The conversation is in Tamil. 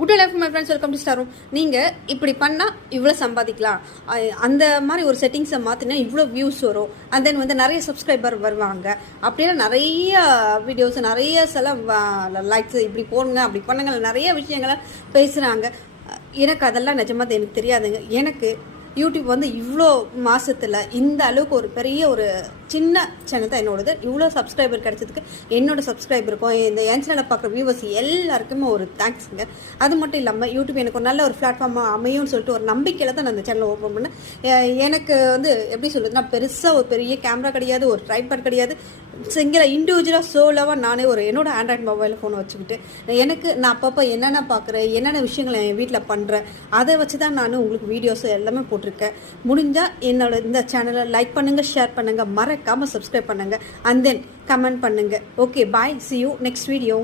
Good life my friends, welcome to star room. நீங்கள் இப்படி பண்ணால் இவ்வளோ சம்பாதிக்கலாம், அந்த மாதிரி ஒரு செட்டிங்ஸை மாற்றினா இவ்வளோ வியூஸ் வரும், அண்ட் தென் வந்து நிறைய சப்ஸ்கிரைபர் வருவாங்க அப்படின்னா நிறைய வீடியோஸ், நிறைய சில லைக்ஸ் இப்படி போடுங்க அப்படி பண்ணுங்க நிறைய விஷயங்களை பேசுகிறாங்க. எனக்கு அதெல்லாம் நிஜமாக எனக்கு தெரியாதுங்க. எனக்கு யூடியூப் வந்து இவ்வளோ மாதத்தில் இந்த அளவுக்கு ஒரு பெரிய ஒரு சின்ன சேனல் தான் என்னோடது. இவ்வளோ சப்ஸ்கிரைபர் கிடைச்சதுக்கு என்னோட சப்ஸ்கிரைபருக்கும் இந்த என் சேனலை பார்க்குற வியூவர்ஸ் எல்லாருக்குமே ஒரு தேங்க்ஸுங்க. அது மட்டும் இல்லாமல் யூடியூப் எனக்கு ஒரு நல்ல ஒரு பிளாட்ஃபார்மாக அமையும்னு சொல்லிட்டு ஒரு நம்பிக்கையில் தான் நான் அந்த சேனலை ஓப்பன் பண்ணேன். எனக்கு வந்து எப்படி சொல்லுதுன்னா, பெருசாக ஒரு பெரிய கேமரா கிடையாது, ஒரு ட்ரைபாட் கிடையாது, சிங்கிளாக இண்டிவிஜுவலாக சோலோவாக நானே ஒரு என்னோட ஆண்ட்ராய்டு மொபைல் ஃபோனை வச்சுக்கிட்டு நான் அப்பப்போ என்னென்ன பார்க்குறேன், என்னென்ன விஷயங்களை என் வீட்டில் பண்ணுறேன், அதை வச்சு தான் நான் உங்களுக்கு வீடியோஸ் எல்லாமே போட்டிருக்கேன். முடிஞ்சால் என்னோட இந்த சேனலை லைக் பண்ணுங்கள், ஷேர் பண்ணுங்கள், மறக்காமல் சப்ஸ்கிரைப் பண்ணுங்கள், அண்ட் தென் கமெண்ட் பண்ணுங்கள். Okay, bye, see you next video.